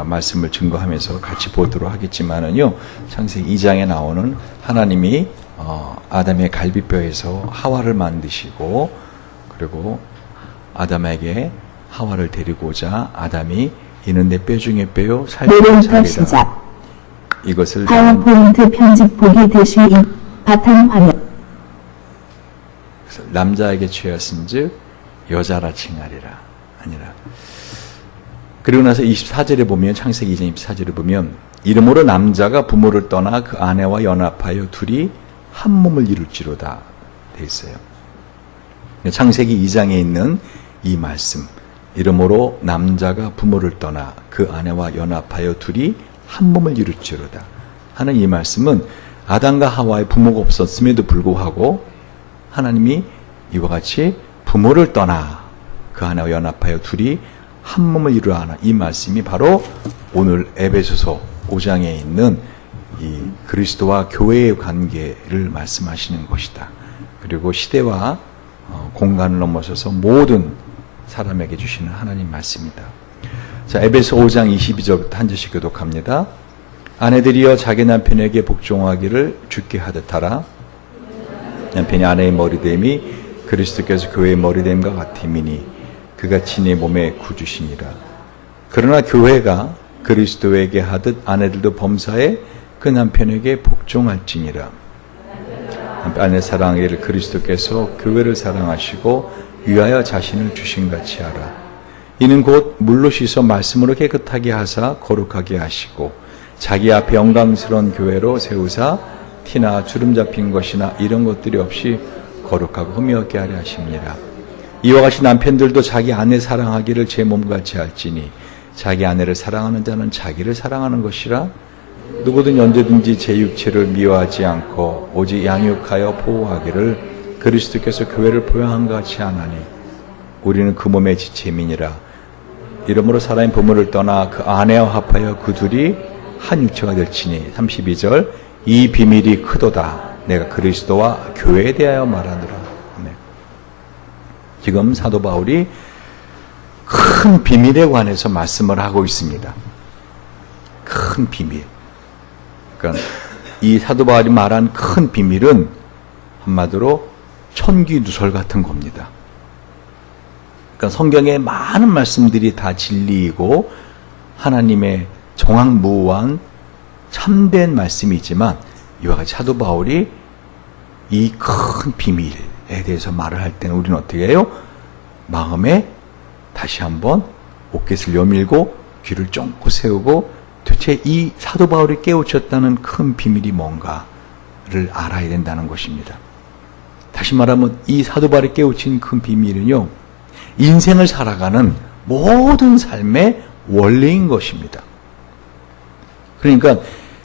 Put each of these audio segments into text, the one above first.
말씀을 증거하면서 같이 보도록 하겠지만은요, 창세기 2장에 나오는 하나님이 아담의 갈비뼈에서 하와를 만드시고, 그리고 아담에게 하와를 데리고자 아담이 이는 내 뼈 중에 뼈요 살찐 살이라. 이것을 파워포인트 편집 보기 대시 바탕 화면. 남자에게 취하신즉 여자라 칭하리라 아니라. 그리고 나서 24절에 보면, 창세기 2장 24절에 보면, 이러므로 남자가 부모를 떠나 그 아내와 연합하여 둘이 한 몸을 이룰지로다 돼 있어요. 창세기 2장에 있는 이 말씀, 이러므로 남자가 부모를 떠나 그 아내와 연합하여 둘이 한 몸을 이룰지로다 하는 이 말씀은 아담과 하와의 부모가 없었음에도 불구하고 하나님이 이와 같이 부모를 떠나 그 아내와 연합하여 둘이 한 몸을 이루라 하나, 이 말씀이 바로 오늘 에베소서 5장에 있는 이 그리스도와 교회의 관계를 말씀하시는 것이다. 그리고 시대와 공간을 넘어서서 모든 사람에게 주시는 하나님 말씀이다. 자, 에베소 5장 22절부터 한 절씩 교독합니다. 아내들이여 자기 남편에게 복종하기를 주께 하듯 하라. 남편이 아내의 머리됨이 그리스도께서 교회의 머리됨과 같음이니 그가 친히 몸의 구주시니라. 그러나 교회가 그리스도에게 하듯 아내들도 범사에 그 남편에게 복종할지니라. 아내 사랑하기를 그리스도께서 교회를 사랑하시고 위하여 자신을 주신같이 하라. 이는 곧 물로 씻어 말씀으로 깨끗하게 하사 거룩하게 하시고 자기 앞에 영광스러운 교회로 세우사 티나 주름 잡힌 것이나 이런 것들이 없이 거룩하고 흠이 없게 하려 하십니다. 이와 같이 남편들도 자기 아내 사랑하기를 제 몸같이 할지니 자기 아내를 사랑하는 자는 자기를 사랑하는 것이라. 누구든 언제든지 제 육체를 미워하지 않고 오직 양육하여 보호하기를 그리스도께서 교회를 보호한 것 같이 하나니 우리는 그 몸의 지체민이라. 이러므로 사람이 부모를 떠나 그 아내와 합하여 그 둘이 한 육체가 될지니. 32절 이 비밀이 크도다. 내가 그리스도와 교회에 대하여 말하노라. 지금 사도 바울이 큰 비밀에 관해서 말씀을 하고 있습니다. 큰 비밀. 그러니까 이 사도 바울이 말한 큰 비밀은 한마디로 천기누설 같은 겁니다. 그러니까 성경의 많은 말씀들이 다 진리이고 하나님의 정확무한 참된 말씀이지만 이와 같이 사도 바울이 이 큰 비밀 에 대해서 말을 할 때는 우리는 어떻게 해요? 마음에 다시 한번 옷깃을 여밀고 귀를 쫑긋 세우고 도대체 이 사도 바울이 깨우쳤다는 큰 비밀이 뭔가를 알아야 된다는 것입니다. 다시 말하면 이 사도 바울이 깨우친 큰 비밀은요, 인생을 살아가는 모든 삶의 원리인 것입니다. 그러니까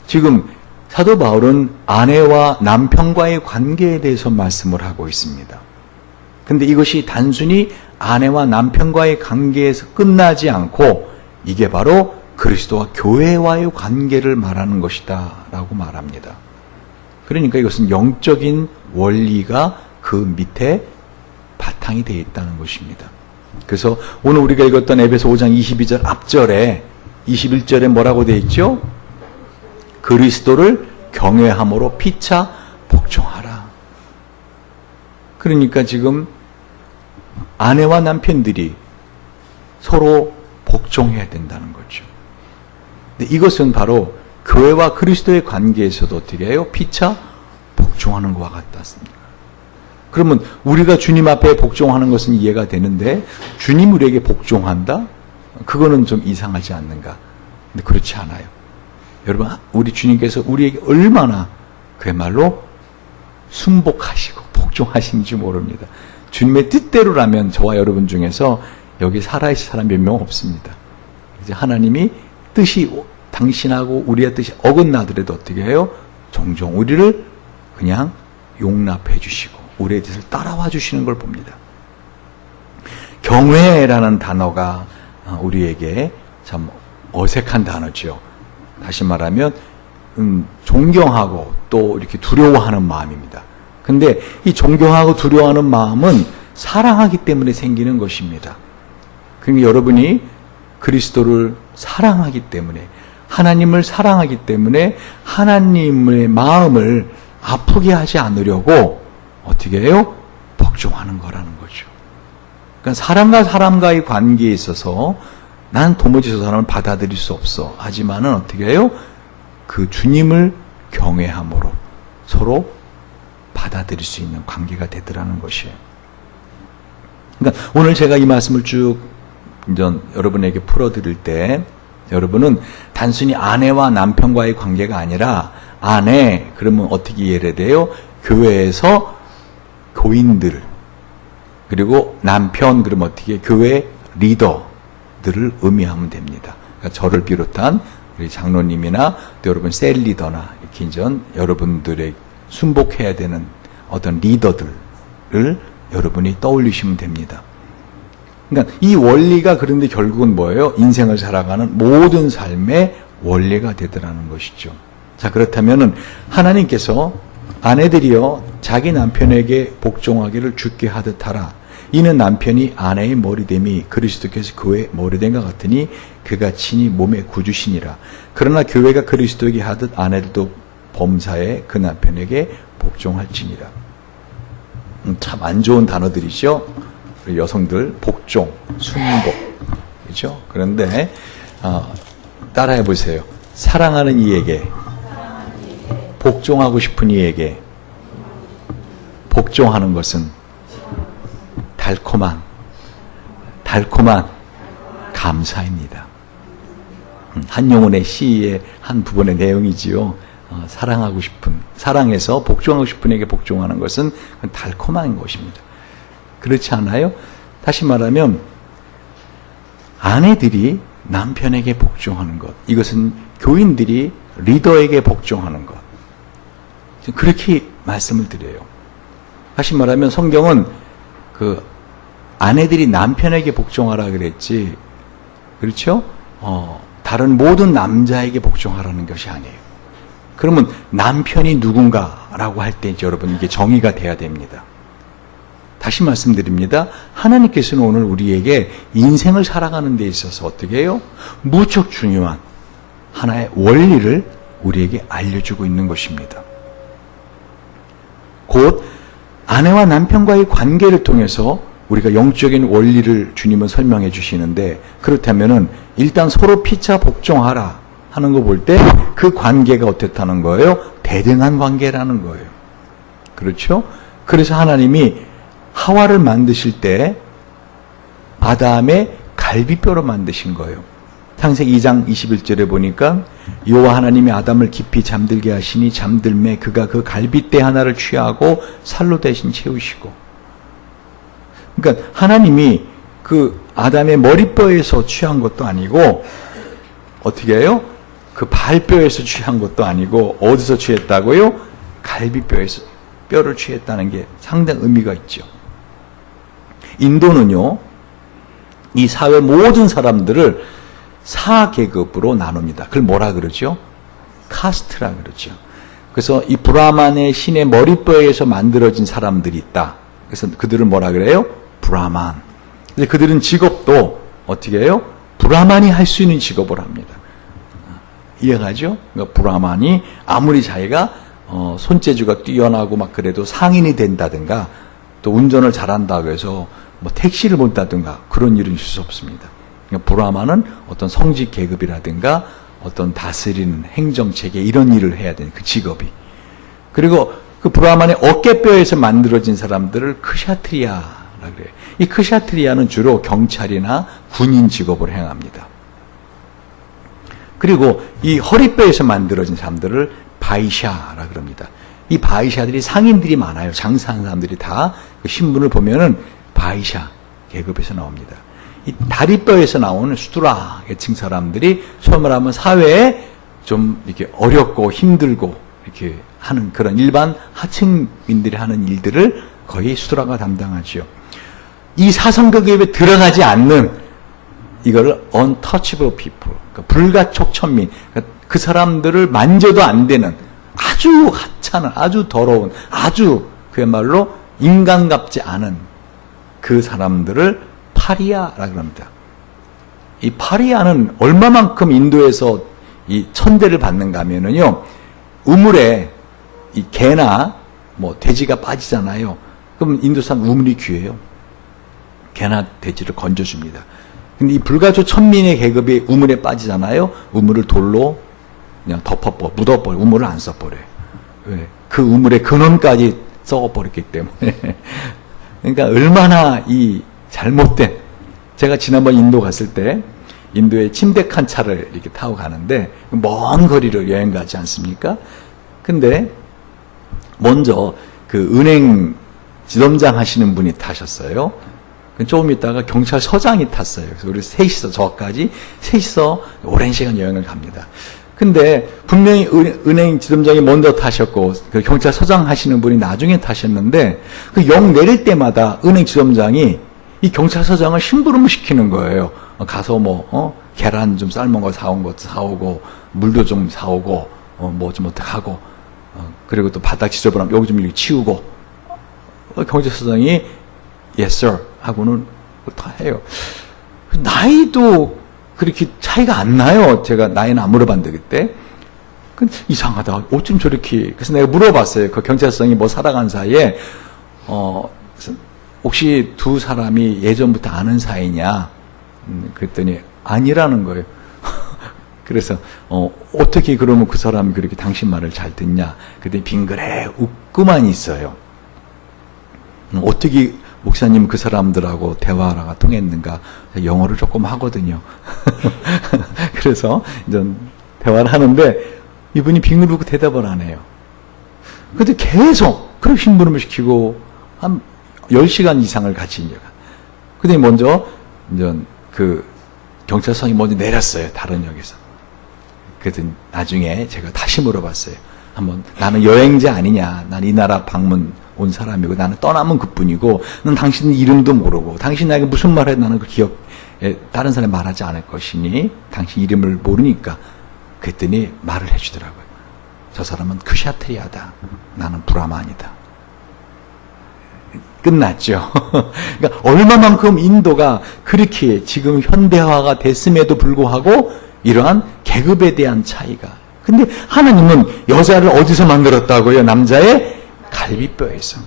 지금 사도 바울은 아내와 남편과의 관계에 대해서 말씀을 하고 있습니다. 근데 이것이 단순히 아내와 남편과의 관계에서 끝나지 않고 이게 바로 그리스도와 교회와의 관계를 말하는 것이다 라고 말합니다. 그러니까 이것은 영적인 원리가 그 밑에 바탕이 되어 있다는 것입니다. 그래서 오늘 우리가 읽었던 에베소 5장 22절 앞절에 21절에 뭐라고 되어 있죠? 그리스도를 경외함으로 피차 복종하라. 그러니까 지금 아내와 남편들이 서로 복종해야 된다는 거죠. 근데 이것은 바로 교회와 그리스도의 관계에서도 어떻게 해요? 피차 복종하는 것과 같았습니다. 그러면 우리가 주님 앞에 복종하는 것은 이해가 되는데 주님 우리에게 복종한다? 그거는 좀 이상하지 않는가? 근데 그렇지 않아요. 여러분, 우리 주님께서 우리에게 얼마나 그야말로 순복하시고 복종하신지 모릅니다. 주님의 뜻대로라면 저와 여러분 중에서 여기 살아있을 사람 몇 명 없습니다. 이제 하나님이 뜻이 당신하고 우리의 뜻이 어긋나더라도 어떻게 해요? 종종 우리를 그냥 용납해 주시고 우리의 뜻을 따라와 주시는 걸 봅니다. 경외라는 단어가 우리에게 참 어색한 단어죠. 다시 말하면 존경하고 또 이렇게 두려워하는 마음입니다. 근데 이 존경하고 두려워하는 마음은 사랑하기 때문에 생기는 것입니다. 그러니까 여러분이 그리스도를 사랑하기 때문에, 하나님을 사랑하기 때문에 하나님의 마음을 아프게 하지 않으려고 어떻게 해요? 복종하는 거라는 거죠. 그러니까 사람과 사람과의 관계에 있어서 난 도무지 저 사람을 받아들일 수 없어. 하지만은 어떻게 해요? 그 주님을 경외함으로 서로 받아들일 수 있는 관계가 되더라는 것이에요. 그러니까 오늘 제가 이 말씀을 쭉 여러분에게 풀어드릴 때 여러분은 단순히 아내와 남편과의 관계가 아니라 아내 그러면 어떻게 이해를 돼요? 교회에서 교인들 그리고 남편 그러면 어떻게 교회 리더들을 의미하면 됩니다. 그러니까 저를 비롯한 우리 장로님이나 또 여러분 셀 리더나 이렇게 이제 여러분들의 순복해야 되는 어떤 리더들을 여러분이 떠올리시면 됩니다. 그러니까 이 원리가 그런데 결국은 뭐예요? 인생을 살아가는 모든 삶의 원리가 되더라는 것이죠. 자, 그렇다면은 하나님께서 아내들이여 자기 남편에게 복종하기를 주께 하듯 하라. 이는 남편이 아내의 머리됨이 그리스도께서 교회의 머리됨과 같으니 그가 친히 몸의 구주시니라. 그러나 교회가 그리스도에게 하듯 아내들도 범사에 그 남편에게 복종할지니라. 참 안 좋은 단어들이죠. 우리 여성들 복종, 순복, 그렇죠? 그런데 따라해 보세요. 사랑하는 이에게, 복종하고 싶은 이에게 복종하는 것은 달콤한 감사입니다. 한용운의 시의 한 부분의 내용이지요. 사랑하고 싶은, 사랑해서 복종하고 싶은 이에게 복종하는 것은 달콤한 것입니다. 그렇지 않아요? 다시 말하면 아내들이 남편에게 복종하는 것, 이것은 교인들이 리더에게 복종하는 것, 그렇게 말씀을 드려요. 다시 말하면 성경은 그 아내들이 남편에게 복종하라 그랬지, 그렇죠? 다른 모든 남자에게 복종하라는 것이 아니에요. 그러면 남편이 누군가라고 할 때 여러분 이게 정의가 돼야 됩니다. 다시 말씀드립니다. 하나님께서는 오늘 우리에게 인생을 살아가는 데 있어서 어떻게 해요? 무척 중요한 하나의 원리를 우리에게 알려주고 있는 것입니다. 곧 아내와 남편과의 관계를 통해서 우리가 영적인 원리를 주님은 설명해 주시는데, 그렇다면은 일단 서로 피차 복종하라 하는 거 볼 때 그 관계가 어떻다는 거예요? 대등한 관계라는 거예요. 그렇죠? 그래서 하나님이 하와를 만드실 때 아담의 갈비뼈로 만드신 거예요. 창세기 2장 21절에 보니까 여호와 하나님이 아담을 깊이 잠들게 하시니 잠들매 그가 그 갈비뼈 하나를 취하고 살로 대신 채우시고. 그러니까 하나님이 그 아담의 머리뼈에서 취한 것도 아니고 어떻게 해요? 그 발뼈에서 취한 것도 아니고 어디서 취했다고요? 갈비뼈에서 뼈를 취했다는 게 상당히 의미가 있죠. 인도는요, 이 사회 모든 사람들을 4계급으로 나눕니다. 그걸 뭐라 그러죠? 카스트라 그러죠. 그래서 이 브라만의 신의 머리뼈에서 만들어진 사람들이 있다. 그래서 그들을 뭐라 그래요? 브라만. 근데 그들은 직업도 어떻게 해요? 브라만이 할 수 있는 직업을 합니다. 이해가죠? 그러니까 브라만이 아무리 자기가 손재주가 뛰어나고 막 그래도 상인이 된다든가 또 운전을 잘한다고 해서 뭐 택시를 본다든가 그런 일은 있을 수 없습니다. 그러니까 브라만은 어떤 성직 계급이라든가 어떤 다스리는 행정체계 이런 일을 해야 되는 그 직업이. 그리고 그 브라만의 어깨뼈에서 만들어진 사람들을 크샤트리아라 그래요. 이 크샤트리아는 주로 경찰이나 군인 직업을 행합니다. 그리고 이 허리뼈에서 만들어진 사람들을 바이샤라 그럽니다. 이 바이샤들이 상인들이 많아요. 장사하는 사람들이 다 그 신문을 보면은 바이샤 계급에서 나옵니다. 이 다리뼈에서 나오는 수두라 계층 사람들이 소위 말하면 사회에 좀 이렇게 어렵고 힘들고 이렇게 하는 그런 일반 하층민들이 하는 일들을 거의 수두라가 담당하죠. 이 사성계급에 들어가지 않는 이거를 untouchable people, 그러니까 불가촉천민, 그러니까 그 사람들을 만져도 안 되는 아주 하찮은, 아주 더러운, 아주 그야말로 인간답지 않은 그 사람들을 파리아라고 합니다. 이 파리아는 얼마만큼 인도에서 이 천대를 받는가 하면은요, 우물에 이 개나 뭐 돼지가 빠지잖아요. 그럼 인도 사람 우물이 귀해요. 개나 돼지를 건져줍니다. 근데 이 불가조 천민의 계급이 우물에 빠지잖아요. 우물을 돌로 그냥 묻어버려. 우물을 안 써버려요. 왜? 그 우물의 근원까지 썩어버렸기 때문에. 그러니까 얼마나 이 잘못된, 제가 지난번 인도 갔을 때 인도의 침대칸 차를 이렇게 타고 가는데 먼 거리를 여행 가지 않습니까? 근데 먼저 그 은행 지점장 하시는 분이 타셨어요. 조금 있다가 경찰서장이 탔어요. 그래서 우리 셋이서, 저까지 셋이서 오랜 시간 여행을 갑니다. 근데 분명히 은행 지점장이 먼저 타셨고 그 경찰서장 하시는 분이 나중에 타셨는데 그 역 내릴 때마다 은행 지점장이 이 경찰서장을 심부름을 시키는 거예요. 가서 계란 좀 삶은 거 사온 거 사오고 물도 좀 사오고 뭐 좀 어떻게 하고 그리고 또 바닥 지저분하면 여기 좀 이렇게 치우고 경찰서장이 yes sir 하고는 다 해요. 나이도 그렇게 차이가 안 나요. 제가 나이는 안 물어봤는데 그때. 이상하다. 어쩜 저렇게. 그래서 내가 물어봤어요. 그 경찰서장이 뭐 살아간 사이에 혹시 두 사람이 예전부터 아는 사이냐? 그랬더니 아니라는 거예요. 그래서 어떻게 그러면 그 사람이 그렇게 당신 말을 잘 듣냐? 그때 빙그레 웃고만 있어요. 어떻게 목사님 그 사람들하고 대화가 통했는가? 영어를 조금 하거든요. 그래서 이제 대화를 하는데 이분이 빙그레 웃고 대답을 안 해요. 근데 계속 그렇게 심부름을 시키고 한 10시간 이상을 같이 이제. 근데 먼저 이제 그 경찰서장이 먼저 내렸어요. 다른 역에서. 그래서 나중에 제가 다시 물어봤어요. 한번 나는 여행자 아니냐? 난 이 나라 방문 온 사람이고 나는 떠나면 그뿐이고 난 당신 이름도 모르고 당신 나에게 무슨 말을 해도 나는 그 기억 다른 사람이 말하지 않을 것이니 당신 이름을 모르니까. 그랬더니 말을 해주더라고요. 저 사람은 크샤트리아다. 나는 브라만이다. 끝났죠. 그러니까 얼마만큼 인도가 그렇게 지금 현대화가 됐음에도 불구하고 이러한 계급에 대한 차이가. 근데 하나님은 여자를 어디서 만들었다고요? 남자의 갈비뼈에서.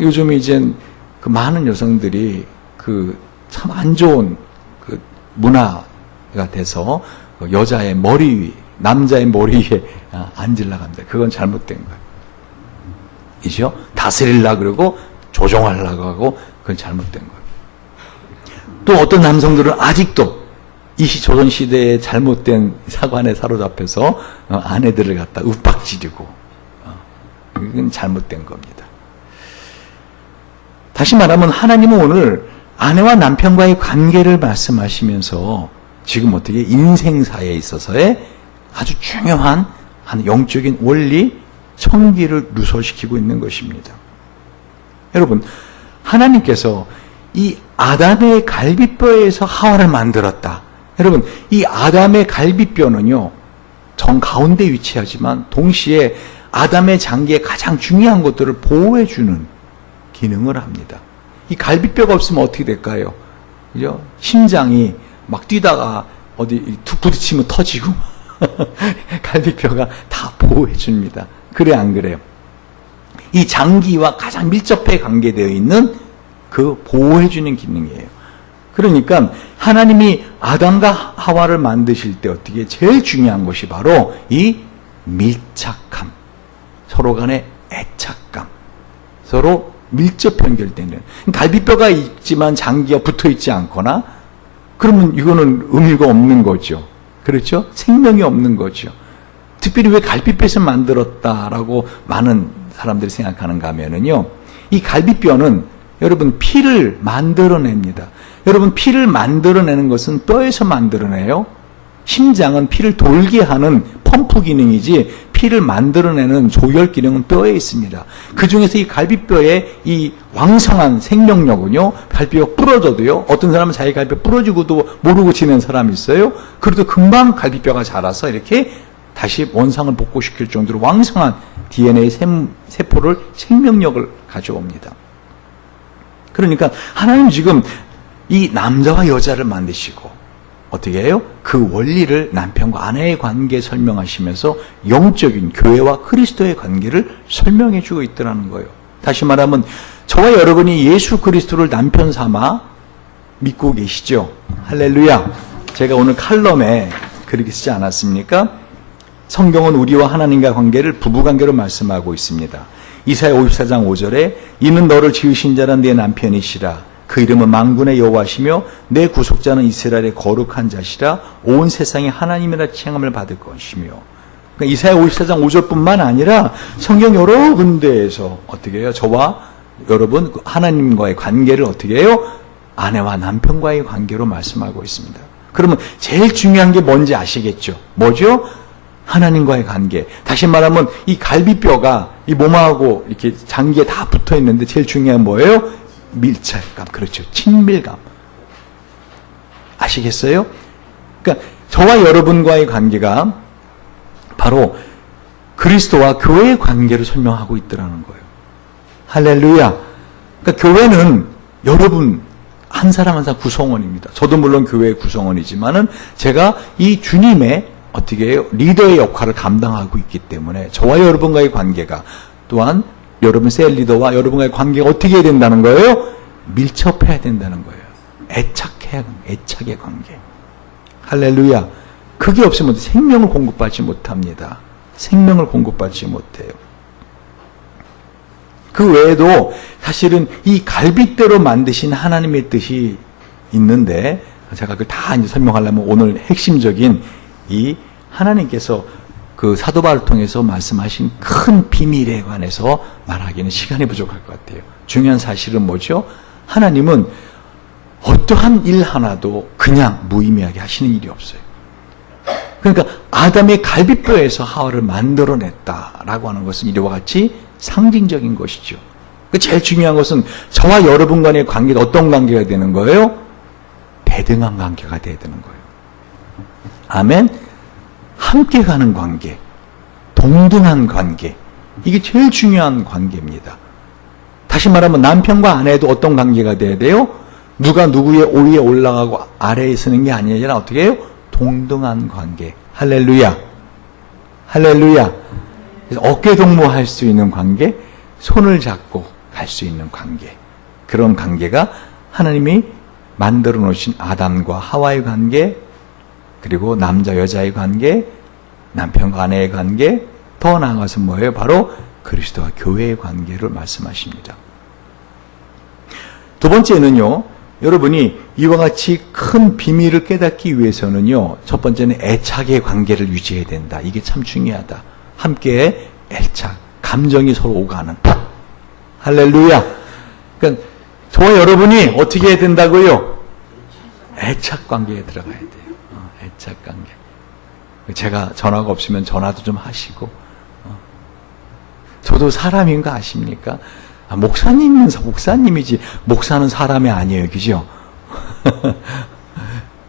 요즘 이젠 그 많은 여성들이 그 참 안 좋은 그 문화가 돼서 그 여자의 머리 위, 남자의 머리 위에 앉으려고 합니다. 그건 잘못된 거예요. 이죠? 다스리려고 그러고 조종하려고 하고 그건 잘못된 거예요. 또 어떤 남성들은 아직도 이 조선시대의 잘못된 사관에 사로잡혀서 아내들을 갖다 윽박지르고 이건 잘못된 겁니다. 다시 말하면 하나님은 오늘 아내와 남편과의 관계를 말씀하시면서 지금 어떻게 인생사에 있어서의 아주 중요한 영적인 원리, 청기를 누설시키고 있는 것입니다. 여러분, 하나님께서 이 아담의 갈비뼈에서 하와를 만들었다. 여러분, 이 아담의 갈비뼈는요, 정 가운데 위치하지만 동시에 아담의 장기에 가장 중요한 것들을 보호해주는 기능을 합니다. 이 갈비뼈가 없으면 어떻게 될까요? 그죠? 심장이 막 뛰다가 어디 툭 부딪히면 터지고 갈비뼈가 다 보호해줍니다. 그래 안 그래요? 이 장기와 가장 밀접하게 관계되어 있는 그 보호해주는 기능이에요. 그러니까 하나님이 아담과 하와를 만드실 때 어떻게 제일 중요한 것이 바로 이 밀착함, 서로 간의 애착감, 서로 밀접 연결되는. 갈비뼈가 있지만 장기가 붙어있지 않거나 그러면 이거는 의미가 없는 거죠. 그렇죠? 생명이 없는 거죠. 특별히 왜 갈비뼈에서 만들었다라고 많은 사람들이 생각하는가 하면은요, 이 갈비뼈는 여러분 피를 만들어냅니다. 여러분 피를 만들어내는 것은 뼈에서 만들어내요. 심장은 피를 돌게 하는 펌프 기능이지 피를 만들어내는 조혈 기능은 뼈에 있습니다. 그 중에서 이 갈비뼈의 이 왕성한 생명력은요, 갈비뼈가 부러져도요, 어떤 사람은 자기 갈비뼈 부러지고도 모르고 지낸 사람이 있어요. 그래도 금방 갈비뼈가 자라서 이렇게 다시 원상을 복구시킬 정도로 왕성한 DNA 세포를 생명력을 가져옵니다. 그러니까 하나님 지금 이 남자와 여자를 만드시고 어떻게 해요? 그 원리를 남편과 아내의 관계에 설명하시면서 영적인 교회와 그리스도의 관계를 설명해 주고 있더라는 거예요. 다시 말하면 저와 여러분이 예수 그리스도를 남편 삼아 믿고 계시죠? 할렐루야. 제가 오늘 칼럼에 그렇게 쓰지 않았습니까? 성경은 우리와 하나님과 관계를 부부관계로 말씀하고 있습니다. 이사야 54장 5절에 이는 너를 지으신 자는 내 남편이시라. 그 이름은 만군의 여호와시며 내 구속자는 이스라엘의 거룩한 자시라. 온 세상에 하나님이라 칭함을 받을 것이며. 그러니까 이사야 54장 5절뿐만 아니라 성경 여러 군데에서 어떻게 해요? 저와 여러분 하나님과의 관계를 어떻게 해요? 아내와 남편과의 관계로 말씀하고 있습니다. 그러면 제일 중요한 게 뭔지 아시겠죠? 뭐죠? 하나님과의 관계. 다시 말하면 이 갈비뼈가 이 몸하고 이렇게 장기에 다 붙어 있는데 제일 중요한 뭐예요? 밀착감. 그렇죠. 친밀감. 아시겠어요? 그러니까 저와 여러분과의 관계가 바로 그리스도와 교회의 관계를 설명하고 있더라는 거예요. 할렐루야. 그러니까 교회는 여러분 한 사람 한 사람 구성원입니다. 저도 물론 교회의 구성원이지만은 제가 이 주님의 어떻게 해요? 리더의 역할을 감당하고 있기 때문에 저와 여러분과의 관계가 또한 여러분 셀 리더와 여러분과의 관계가 어떻게 해야 된다는 거예요? 밀접해야 된다는 거예요. 애착의 관계. 할렐루야. 그게 없으면 생명을 공급받지 못합니다. 생명을 공급받지 못해요. 그 외에도 사실은 이 갈빗대로 만드신 하나님의 뜻이 있는데 제가 그걸 다 이제 설명하려면 오늘 핵심적인 이 하나님께서 그 사도 바울을 통해서 말씀하신 큰 비밀에 관해서 말하기는 시간이 부족할 것 같아요. 중요한 사실은 뭐죠? 하나님은 어떠한 일 하나도 그냥 무의미하게 하시는 일이 없어요. 그러니까 아담의 갈비뼈에서 하와를 만들어냈다라고 하는 것은 이와 같이 상징적인 것이죠. 제일 중요한 것은 저와 여러분 간의 관계가 어떤 관계가 되는 거예요? 대등한 관계가 되어야 되는 거예요. 아멘. 함께 가는 관계, 동등한 관계, 이게 제일 중요한 관계입니다. 다시 말하면 남편과 아내도 어떤 관계가 돼야 돼요? 누가 누구의 오위에 올라가고 아래에 서는 게 아니라 어떻게 해요? 동등한 관계. 할렐루야. 할렐루야. 그래서 어깨 동무할 수 있는 관계, 손을 잡고 갈 수 있는 관계. 그런 관계가 하나님이 만들어 놓으신 아담과 하와의 관계, 그리고 남자 여자의 관계, 남편과 아내의 관계, 더 나아가서 뭐예요? 바로 그리스도와 교회의 관계를 말씀하십니다. 두 번째는요, 여러분이 이와 같이 큰 비밀을 깨닫기 위해서는요, 첫 번째는 애착의 관계를 유지해야 된다. 이게 참 중요하다. 함께 애착, 감정이 서로 오가는. 할렐루야. 그러니까 저와 여러분이 어떻게 해야 된다고요? 애착 관계에 들어가야 돼요. 애착 관계. 제가 전화가 없으면 전화도 좀 하시고. 저도 사람인 거 아십니까? 목사님은 목사님이지 목사는 사람이 아니에요. 그죠?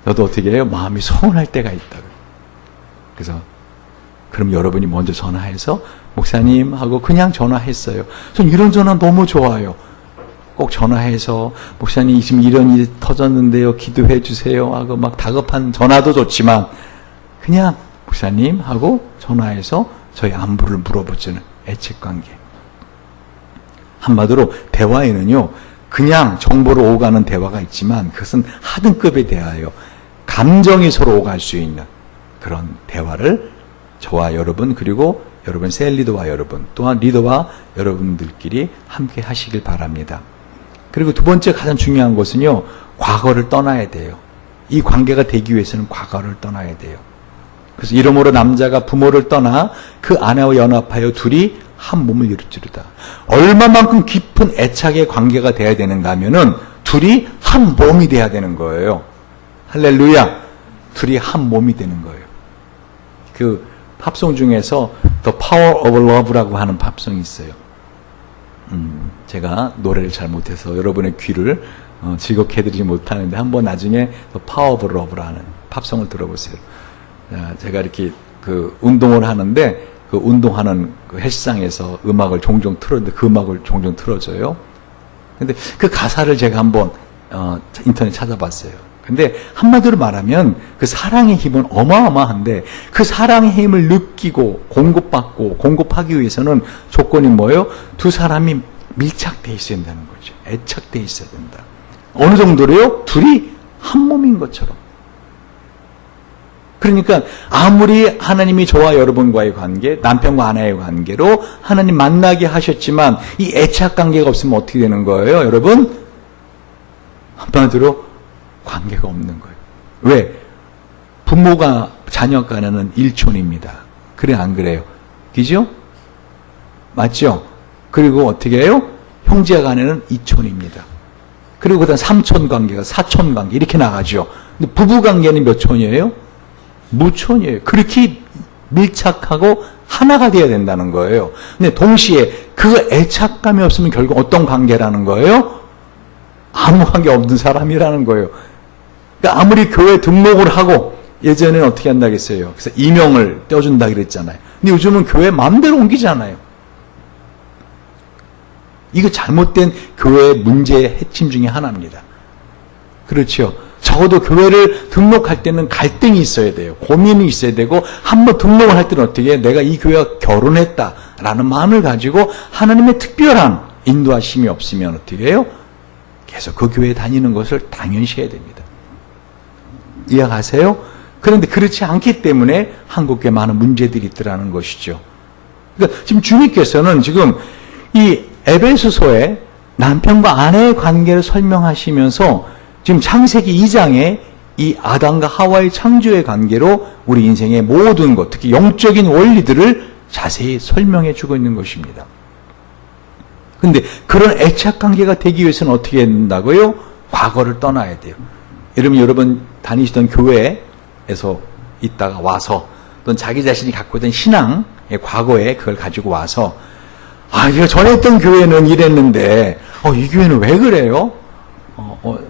저도 어떻게 해요? 마음이 서운할 때가 있다고. 그래서 그럼 여러분이 먼저 전화해서 목사님 하고 그냥 전화했어요. 전 이런 전화 너무 좋아요. 꼭 전화해서 목사님 지금 이런 일이 터졌는데요. 기도해 주세요 하고 막 다급한 전화도 좋지만 그냥 목사님 하고 전화해서 저희 안부를 물어보자는 애착관계. 한마디로 대화에는요. 그냥 정보를 오가는 대화가 있지만 그것은 하등급의 대화예요. 감정이 서로 오갈 수 있는 그런 대화를 저와 여러분 그리고 여러분 셀 리더와 여러분 또한 리더와 여러분들끼리 함께 하시길 바랍니다. 그리고 두 번째 가장 중요한 것은요. 과거를 떠나야 돼요. 이 관계가 되기 위해서는 과거를 떠나야 돼요. 그래서 이러므로 남자가 부모를 떠나 그 아내와 연합하여 둘이 한 몸을 이루리로다. 얼마만큼 깊은 애착의 관계가 돼야 되는가 하면은 둘이 한 몸이 돼야 되는 거예요. 할렐루야. 둘이 한 몸이 되는 거예요. 그 팝송 중에서 The Power of Love라고 하는 팝송이 있어요. 제가 노래를 잘 못해서 여러분의 귀를 즐겁게 해드리지 못하는데 한번 나중에 The Power of Love라는 팝송을 들어보세요. 제가 이렇게 그 운동을 하는데 그 운동하는 그 헬스장에서 음악을 종종 틀었는데 그 음악을 종종 틀어줘요. 근데 그 가사를 제가 한번 인터넷 찾아봤어요. 근데 한마디로 말하면 그 사랑의 힘은 어마어마한데 그 사랑의 힘을 느끼고 공급하기 위해서는 조건이 뭐예요? 두 사람이 밀착돼 있어야 된다는 거죠. 애착돼 있어야 된다. 어느 정도로요? 둘이 한 몸인 것처럼. 그러니까 아무리 하나님이 저와 여러분과의 관계, 남편과 아내의 관계로 하나님 만나게 하셨지만 이 애착 관계가 없으면 어떻게 되는 거예요? 여러분? 한마디로 관계가 없는 거예요. 왜? 부모가 자녀 간에는 일촌입니다. 그래 안 그래요? 그죠? 맞죠? 그리고 어떻게 해요? 형제 간에는 이촌입니다. 그리고 그다음 삼촌 관계가 사촌 관계 이렇게 나가죠. 근데 부부 관계는 몇 촌이에요? 무촌이에요. 그렇게 밀착하고 하나가 되어야 된다는 거예요. 근데 동시에 그 애착감이 없으면 결국 어떤 관계라는 거예요? 아무 관계 없는 사람이라는 거예요. 그러니까 아무리 교회 등록을 하고 예전에는 어떻게 한다겠어요? 그래서 이명을 떼어준다 그랬잖아요. 근데 요즘은 교회 마음대로 옮기잖아요. 이거 잘못된 교회의 문제의 핵심 중에 하나입니다. 그렇죠. 적어도 교회를 등록할 때는 갈등이 있어야 돼요. 고민이 있어야 되고 한번 등록을 할 때는 어떻게 해요? 내가 이 교회와 결혼했다라는 마음을 가지고 하나님의 특별한 인도하심이 없으면 어떻게 해요? 계속 그 교회에 다니는 것을 당연시 해야 됩니다. 이해가세요? 그런데 그렇지 않기 때문에 한국에 많은 문제들이 있더라는 것이죠. 그러니까 지금 주님께서는 지금 이 에베소서에 남편과 아내의 관계를 설명하시면서 지금 창세기 2장에 이 아담과 하와의 창조의 관계로 우리 인생의 모든 것, 특히 영적인 원리들을 자세히 설명해 주고 있는 것입니다. 그런데 그런 애착 관계가 되기 위해서는 어떻게 해야 된다고요? 과거를 떠나야 돼요. 여러분 다니시던 교회에서 있다가 와서 또는 자기 자신이 갖고 있던 신앙의 과거에 그걸 가지고 와서 제가 전에 했던 교회는 이랬는데 이 교회는 왜 그래요?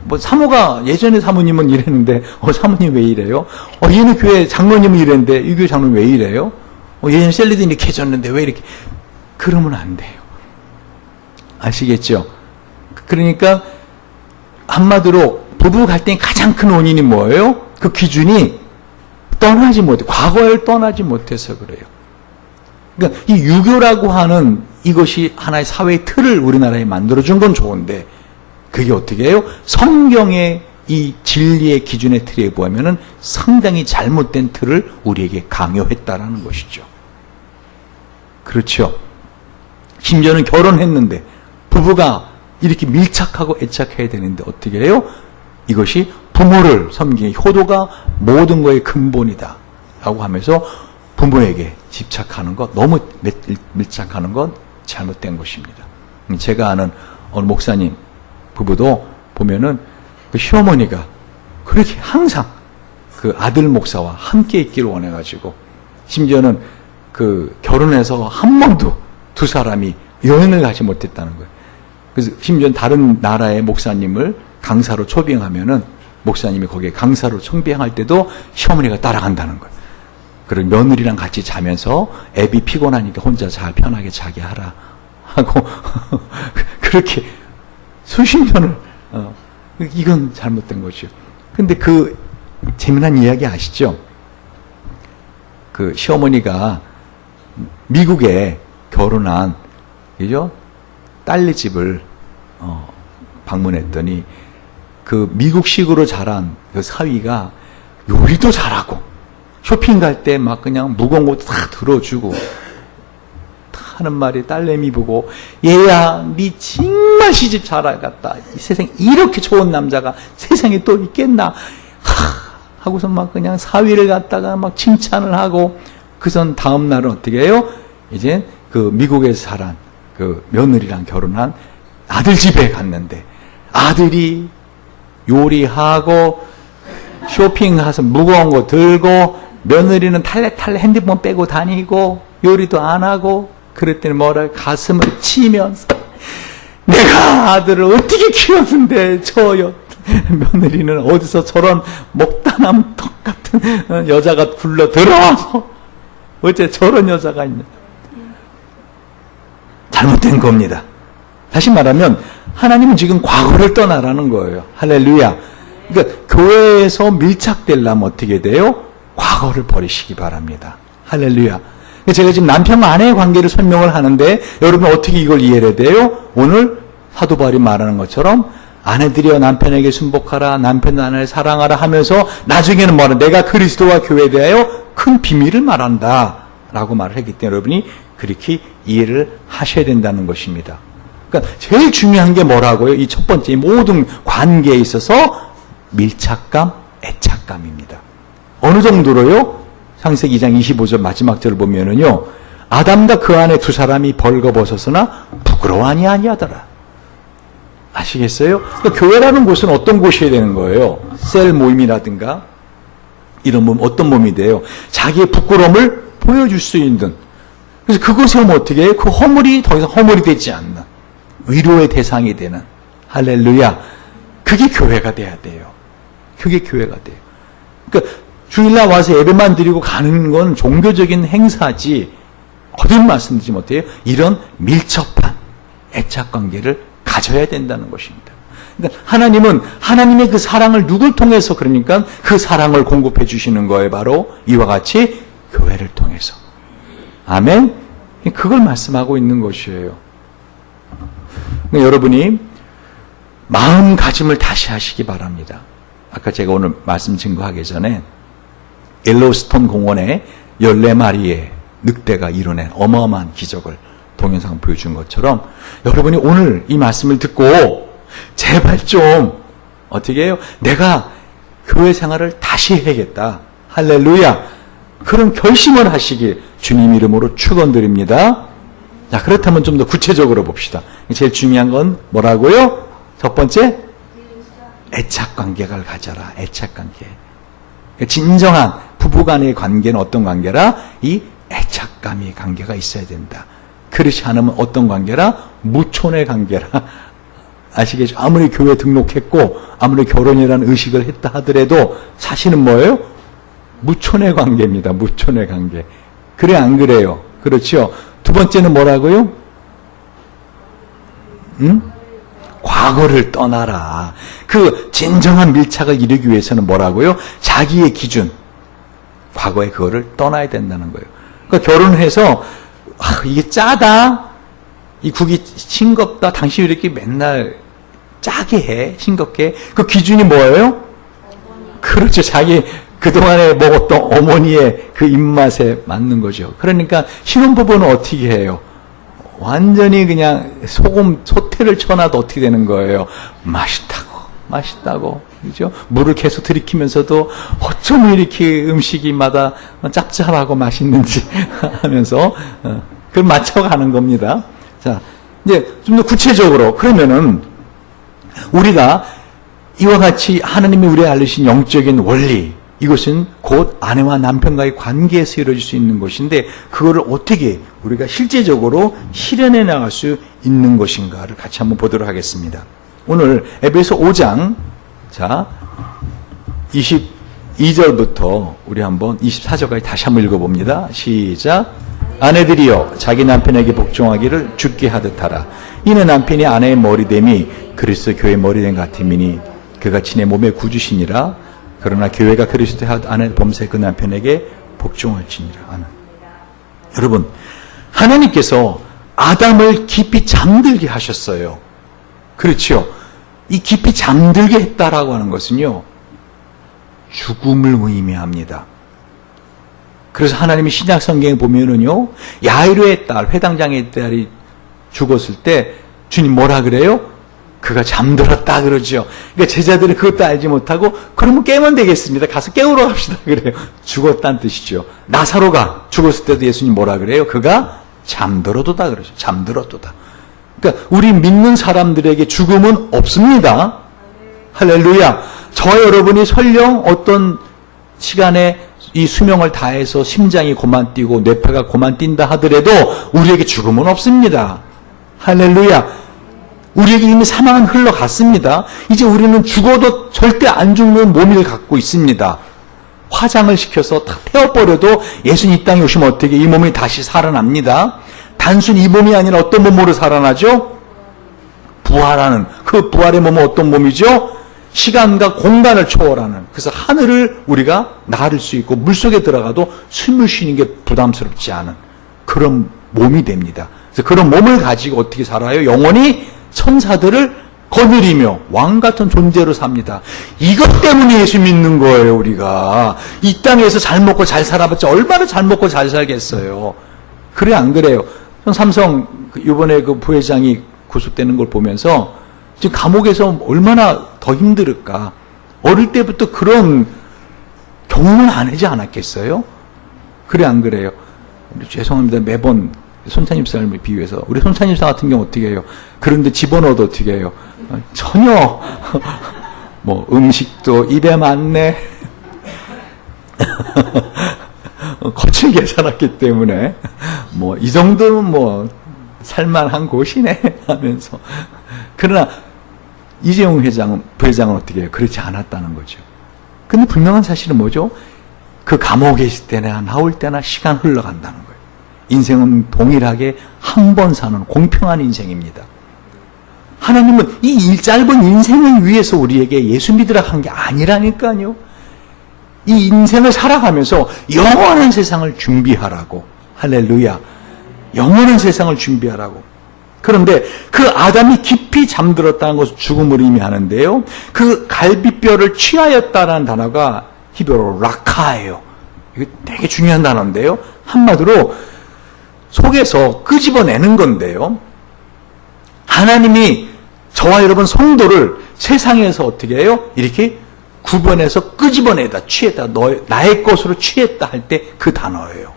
뭐 사모가 예전에 사모님은 이랬는데 사모님 왜 이래요? 얘는 교회 장로님은 이랬는데 이 교회 장로님 왜 이래요? 예전에 셀리드 이렇게 해줬는데 왜 이렇게 그러면 안 돼요. 아시겠죠? 그러니까 한마디로 부부 갈등의 가장 큰 원인이 뭐예요? 그 기준이 떠나지 못해 과거를 떠나지 못해서 그래요. 그러니까 이 유교라고 하는 이것이 하나의 사회의 틀을 우리나라에 만들어준 건 좋은데 그게 어떻게 해요? 성경의 이 진리의 기준의 틀에 보면은 상당히 잘못된 틀을 우리에게 강요했다라는 것이죠. 그렇죠. 심지어는 결혼했는데 부부가 이렇게 밀착하고 애착해야 되는데 어떻게 해요? 이것이 부모를 섬기는 효도가 모든 것의 근본이다 라고 하면서 부모에게 집착하는 것, 너무 밀착하는 건 잘못된 것입니다. 제가 아는 어느 목사님 부부도 보면은 그 시어머니가 그렇게 항상 그 아들 목사와 함께 있기를 원해가지고 심지어는 그 결혼해서 한 번도 두 사람이 여행을 가지 못했다는 거예요. 그래서 심지어 다른 나라의 목사님을 강사로 초빙하면은 목사님이 거기에 강사로 청빙할 때도 시어머니가 따라간다는 거예요. 그리고 며느리랑 같이 자면서 애비 피곤하니까 혼자 잘 편하게 자게 하라 하고 그렇게 수십 년을 이건 잘못된 거죠. 근데 그 재미난 이야기 아시죠? 그 시어머니가 미국에 결혼한 그죠? 딸네 집을 방문했더니 그 미국식으로 자란 그 사위가 요리도 잘하고 쇼핑 갈 때 막 그냥 무거운 것도 다 들어주고 하는 말이 딸내미 보고 얘야 니 정말 시집 잘 알았다. 이 세상에 이렇게 좋은 남자가 세상에 또 있겠나 하고서 막 그냥 사위를 갖다가 막 칭찬을 하고 그선 다음 날은 어떻게 해요? 이제 그 미국에서 자란 그 며느리랑 결혼한 아들 집에 갔는데 아들이 요리하고 쇼핑가서 무거운 거 들고 며느리는 탈레탈레 핸드폰 빼고 다니고 요리도 안 하고 그랬더니 뭐라 가슴을 치면서 내가 아들을 어떻게 키웠는데 저 며느리는 어디서 저런 목단함 똑같은 여자가 굴러 들어와서 어째 저런 여자가 있냐. 잘못된 겁니다. 다시 말하면 하나님은 지금 과거를 떠나라는 거예요. 할렐루야. 그러니까 교회에서 밀착되려면 어떻게 돼요? 과거를 버리시기 바랍니다. 할렐루야. 제가 지금 남편과 아내의 관계를 설명을 하는데 여러분 어떻게 이걸 이해해야 돼요? 오늘 사도 바울이 말하는 것처럼 아내들이여 남편에게 순복하라, 남편은 아내를 사랑하라 하면서 나중에는 뭐라, 내가 그리스도와 교회에 대하여 큰 비밀을 말한다 라고 말을 했기 때문에 여러분이 그렇게 이해를 하셔야 된다는 것입니다. 그러니까 제일 중요한 게 뭐라고요? 이 첫 번째, 이 모든 관계에 있어서 밀착감, 애착감입니다. 어느 정도로요? 창세기 2장 25절 마지막 절을 보면은요, 아담과 그 안에 두 사람이 벌거벗었으나 부끄러워하니 아니하더라. 아시겠어요? 그러니까 교회라는 곳은 어떤 곳이어야 되는 거예요? 셀 모임이라든가 이런 모임, 어떤 모임이 돼요? 자기의 부끄러움을 보여줄 수 있는. 그래서 그곳에 오면 어떻게 해요? 그 허물이 더 이상 허물이 되지 않는 위로의 대상이 되는. 할렐루야. 그게 교회가 돼야 돼요. 그게 교회가 돼요. 그러니까 주일날 와서 예배만 드리고 가는 건 종교적인 행사지 어딜 말씀드리지 못해요. 이런 밀접한 애착관계를 가져야 된다는 것입니다. 그러니까 하나님은 하나님의 그 사랑을 누굴 통해서 그러니까 그 사랑을 공급해 주시는 거예요. 바로 이와 같이 교회를 통해서. 아멘. 그걸 말씀하고 있는 것이에요. 그러니까 여러분이 마음가짐을 다시 하시기 바랍니다. 아까 제가 오늘 말씀 증거하기 전에 옐로스톤 공원에 14마리의 늑대가 이뤄낸 어마어마한 기적을 동영상 보여준 것처럼 여러분이 오늘 이 말씀을 듣고 제발 좀 어떻게 해요? 내가 교회 생활을 다시 해야겠다. 할렐루야. 그런 결심을 하시길 주님 이름으로 축원드립니다. 자, 그렇다면 좀 더 구체적으로 봅시다. 제일 중요한 건 뭐라고요? 첫 번째, 애착관계를 가져라. 애착관계. 진정한 부부간의 관계는 어떤 관계라? 이 애착감의 관계가 있어야 된다. 그렇지 않으면 어떤 관계라? 무촌의 관계라. 아시겠죠? 아무리 교회 등록했고 아무리 결혼이라는 의식을 했다 하더라도 사실은 뭐예요? 무촌의 관계입니다. 무촌의 관계. 그래 안 그래요? 그렇죠? 두 번째는 뭐라고요? 과거를 떠나라. 그 진정한 밀착을 이루기 위해서는 뭐라고요? 자기의 기준, 과거의 그거를 떠나야 된다는 거예요. 그러니까 결혼을 해서 이게 짜다, 이 국이 싱겁다, 당신이 이렇게 맨날 짜게 해, 싱겁게. 그 기준이 뭐예요? 그렇죠. 자기 그동안에 먹었던 어머니의 그 입맛에 맞는 거죠. 그러니까 신혼부부는 어떻게 해요? 완전히 그냥 소태를 쳐놔도 어떻게 되는 거예요? 맛있다고. 그죠? 물을 계속 들이키면서도 어쩜 이렇게 음식이마다 짭짤하고 맛있는지 하면서, 그걸 맞춰가는 겁니다. 자, 이제 좀 더 구체적으로, 그러면은, 우리가 이와 같이 하나님이 우리에게 알려주신 영적인 원리, 이것은 곧 아내와 남편과의 관계에서 이루어질 수 있는 것인데 그거를 어떻게 우리가 실제적으로 실현해 나갈 수 있는 것인가를 같이 한번 보도록 하겠습니다. 오늘 에베소 5장 자 22절부터 우리 한번 24절까지 다시 한번 읽어봅니다. 시작. 아내들이여 자기 남편에게 복종하기를 주께 하듯 하라. 이는 남편이 아내의 머리됨이 그리스도 교회의 머리됨 같음이니 그가 친의 몸의 구주시니라. 그러나 교회가 그리스도의 아내 범사의 그 남편에게 복종할지니라. 아멘. 여러분, 하나님께서 아담을 깊이 잠들게 하셨어요. 그렇죠? 이 깊이 잠들게 했다라고 하는 것은요, 죽음을 의미합니다. 그래서 하나님이 신약 성경에 보면은요, 야이로의 딸, 회당장의 딸이 죽었을 때 주님 뭐라 그래요? 그가 잠들었다 그러죠. 그러니까 제자들은 그것도 알지 못하고 그러면 깨면 되겠습니다. 가서 깨우러 갑시다 그래요. 죽었다는 뜻이죠. 나사로가 죽었을 때도 예수님 뭐라 그래요? 그가 잠들어도다 그러죠. 잠들어도다. 그러니까 우리 믿는 사람들에게 죽음은 없습니다. 할렐루야. 저와 여러분이 설령 어떤 시간에 이 수명을 다해서 심장이 고만 뛰고 뇌파가 고만 뛴다 하더라도 우리에게 죽음은 없습니다. 할렐루야. 우리에게 이미 사망은 흘러갔습니다. 이제 우리는 죽어도 절대 안 죽는 몸을 갖고 있습니다. 화장을 시켜서 다 태워버려도 예수님 이 땅에 오시면 어떻게 이 몸이 다시 살아납니다. 단순히 이 몸이 아니라 어떤 몸으로 살아나죠? 부활하는, 그 부활의 몸은 어떤 몸이죠? 시간과 공간을 초월하는, 그래서 하늘을 우리가 나를 수 있고 물속에 들어가도 숨을 쉬는 게 부담스럽지 않은 그런 몸이 됩니다. 그래서 그런 몸을 가지고 어떻게 살아요? 영원히 천사들을 거느리며 왕 같은 존재로 삽니다. 이것 때문에 예수 믿는 거예요. 우리가 이 땅에서 잘 먹고 잘 살아봤자 얼마나 잘 먹고 잘 살겠어요. 그래 안 그래요? 삼성 이번에 그 부회장이 구속되는 걸 보면서 지금 감옥에서 얼마나 더 힘들을까. 어릴 때부터 그런 경험을 안 하지 않았겠어요? 그래 안 그래요? 죄송합니다. 매번 손찬입 삶을 비유해서 우리 손찬입 사 같은 경우 어떻게 해요? 그런데 집어넣어도 어떻게 해요? 전혀 뭐 음식도 입에 맞네. 거칠게 살았기 때문에 뭐 이 정도는 뭐 살만한 곳이네 하면서. 그러나 이재용 부회장은 어떻게 해요? 그렇지 않았다는 거죠. 근데 분명한 사실은 뭐죠? 그 감옥에 있을 때나 나올 때나 시간 흘러간다는 거예요. 인생은 동일하게 한 번 사는 공평한 인생입니다. 하나님은 이 짧은 인생을 위해서 우리에게 예수 믿으라 한 게 아니라니까요. 이 인생을 살아가면서 영원한 세상을 준비하라고. 할렐루야. 영원한 세상을 준비하라고. 그런데 그 아담이 깊이 잠들었다는 것은 죽음을 의미하는데요. 그 갈비뼈를 취하였다라는 단어가 히브리어로 라카예요. 이게 되게 중요한 단어인데요. 한마디로 속에서 끄집어내는 건데요. 하나님이 저와 여러분 성도를 세상에서 어떻게 해요? 이렇게 구분해서 끄집어내다, 취했다, 나의 것으로 취했다 할 때 그 단어예요.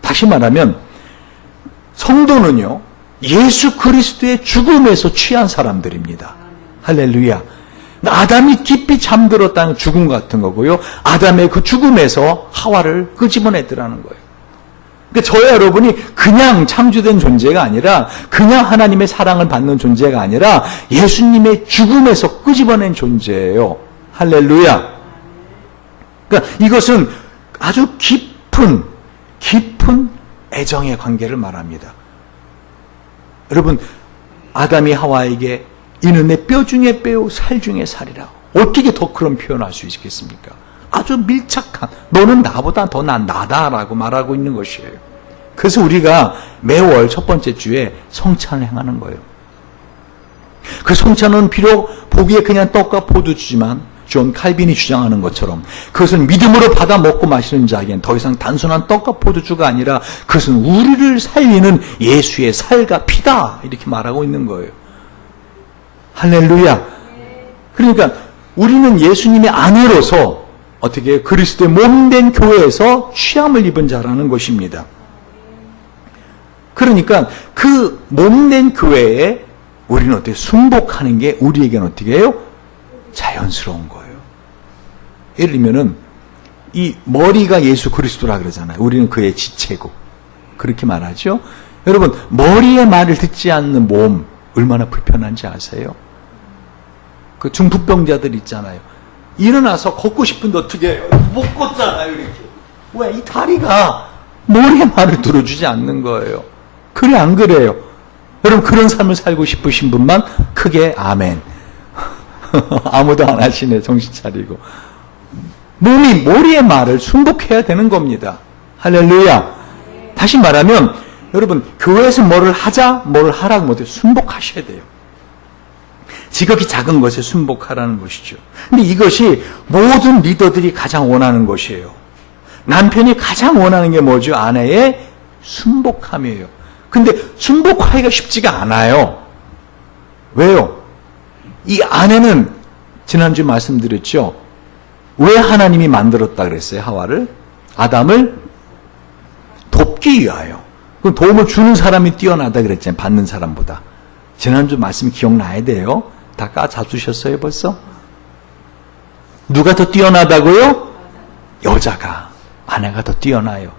다시 말하면 성도는요, 예수 그리스도의 죽음에서 취한 사람들입니다. 할렐루야. 아담이 깊이 잠들었다는 죽음 같은 거고요. 아담의 그 죽음에서 하와를 끄집어내더라는 거예요. 그러니까 저와 여러분이 그냥 창조된 존재가 아니라, 그냥 하나님의 사랑을 받는 존재가 아니라 예수님의 죽음에서 끄집어낸 존재예요. 할렐루야. 그러니까 이것은 아주 깊은 애정의 관계를 말합니다. 여러분, 아담이 하와에게 이는 내 뼈 중에 뼈요 살 중에 살이라. 어떻게 더 그런 표현할 수 있겠습니까? 아주 밀착한, 너는 나보다 더 난 나다라고 말하고 있는 것이에요. 그래서 우리가 매월 첫 번째 주에 성찬을 행하는 거예요. 그 성찬은 비록 보기에 그냥 떡과 포도주지만 존 칼빈이 주장하는 것처럼 그것은 믿음으로 받아 먹고 마시는 자에겐 더 이상 단순한 떡과 포도주가 아니라 그것은 우리를 살리는 예수의 살과 피다, 이렇게 말하고 있는 거예요. 할렐루야. 그러니까 우리는 예수님의 아내로서 어떻게 그리스도의 몸된 교회에서 취함을 입은 자라는 것입니다. 그러니까 그 몸된 교회에 우리는 어떻게 순복하는 게 우리에게는 어떻게 해요? 자연스러운 거예요. 예를 들면은 이 머리가 예수 그리스도라 그러잖아요. 우리는 그의 지체고 그렇게 말하죠. 여러분, 머리의 말을 듣지 않는 몸 얼마나 불편한지 아세요? 그 중풍병자들 있잖아요. 일어나서 걷고 싶은데 어떻게 해요? 못 걷잖아요, 이렇게. 왜? 이 다리가 머리의 말을 들어주지 않는 거예요. 그래, 안 그래요? 여러분, 그런 삶을 살고 싶으신 분만 크게 아멘. 아무도 안 하시네, 정신 차리고. 몸이 머리의 말을 순복해야 되는 겁니다. 할렐루야. 다시 말하면, 여러분, 교회에서 뭐를 하자, 뭐를 하라고 못해 순복하셔야 돼요. 지극히 작은 것에 순복하라는 것이죠. 근데 이것이 모든 리더들이 가장 원하는 것이에요. 남편이 가장 원하는 게 뭐죠? 아내의 순복함이에요. 근데 순복하기가 쉽지가 않아요. 왜요? 이 아내는 지난주에 말씀드렸죠. 왜 하나님이 만들었다 그랬어요? 하와를? 아담을 돕기 위하여. 그 도움을 주는 사람이 뛰어나다 그랬잖아요. 받는 사람보다. 지난주 말씀 기억나야 돼요. 다 까잡수셨어요 벌써? 누가 더 뛰어나다고요? 여자가, 아내가 더 뛰어나요.